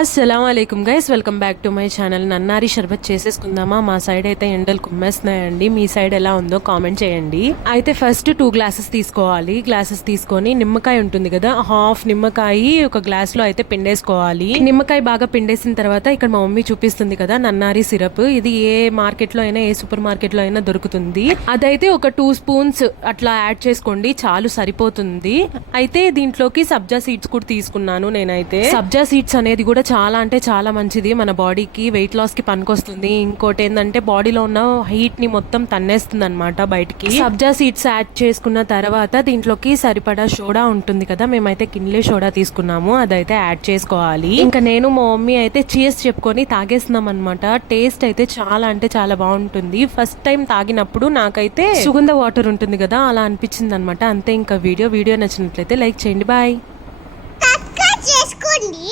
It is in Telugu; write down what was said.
అస్సలాముఅలైకుం guys, welcome back to my channel. Nannari sharbat చేసేసుకుందామా? మా సైడ్ అయితే ఎండలు కుమ్మేస్తున్నాయండి. మీ సైడ్ ఎలా ఉందో కామెంట్ చేయండి. అయితే ఫస్ట్ 2 గ్లాసెస్ తీసుకోవాలి. గ్లాసెస్ తీసుకొని నిమ్మకాయ ఉంటుంది కదా, హాఫ్ నిమ్మకాయ ఒక గ్లాస్ లో అయితే పిండేసుకోవాలి. నిమ్మకాయ బాగా పిండేసిన తర్వాత ఇక్కడ మా మమ్మీ చూపిస్తుంది కదా నన్నారి సిరప్. ఇది ఏ మార్కెట్ లో అయినా, ఏ సూపర్ మార్కెట్ లో అయినా దొరుకుతుంది. అదైతే ఒక 2 స్పూన్స్ అట్లా యాడ్ చేసుకోండి, చాలు, సరిపోతుంది. అయితే దీంట్లోకి సబ్జా సీడ్స్ కూడా తీసుకున్నాను నేనైతే. సబ్జా సీడ్స్ అనేది కూడా చాలా అంటే చాలా మంచిది మన బాడీకి, వెయిట్ లాస్ కి పనికొస్తుంది. ఇంకోటి ఏంటంటే బాడీలో ఉన్న హీట్ ని మొత్తం తన్నేస్తుంది అనమాట బయటికి. సబ్జా సీడ్స్ యాడ్ చేసుకున్న తర్వాత దీంట్లోకి సరిపడా సోడా ఉంటుంది కదా, మేమైతే కిన్లే సోడా తీసుకున్నాము, అదైతే యాడ్ చేసుకోవాలి. ఇంకా నేను మా మమ్మీ అయితే చీజ్ చెప్పుకొని తాగేస్తున్నాం అనమాట. టేస్ట్ అయితే చాలా అంటే చాలా బాగుంటుంది. ఫస్ట్ టైం తాగినప్పుడు నాకైతే సుగంధ వాటర్ ఉంటుంది కదా, అలా అనిపించింది అనమాట. అంతే. ఇంకా వీడియో నచ్చినట్లయితే లైక్ చేయండి. బాయ్. చేసుకోండి.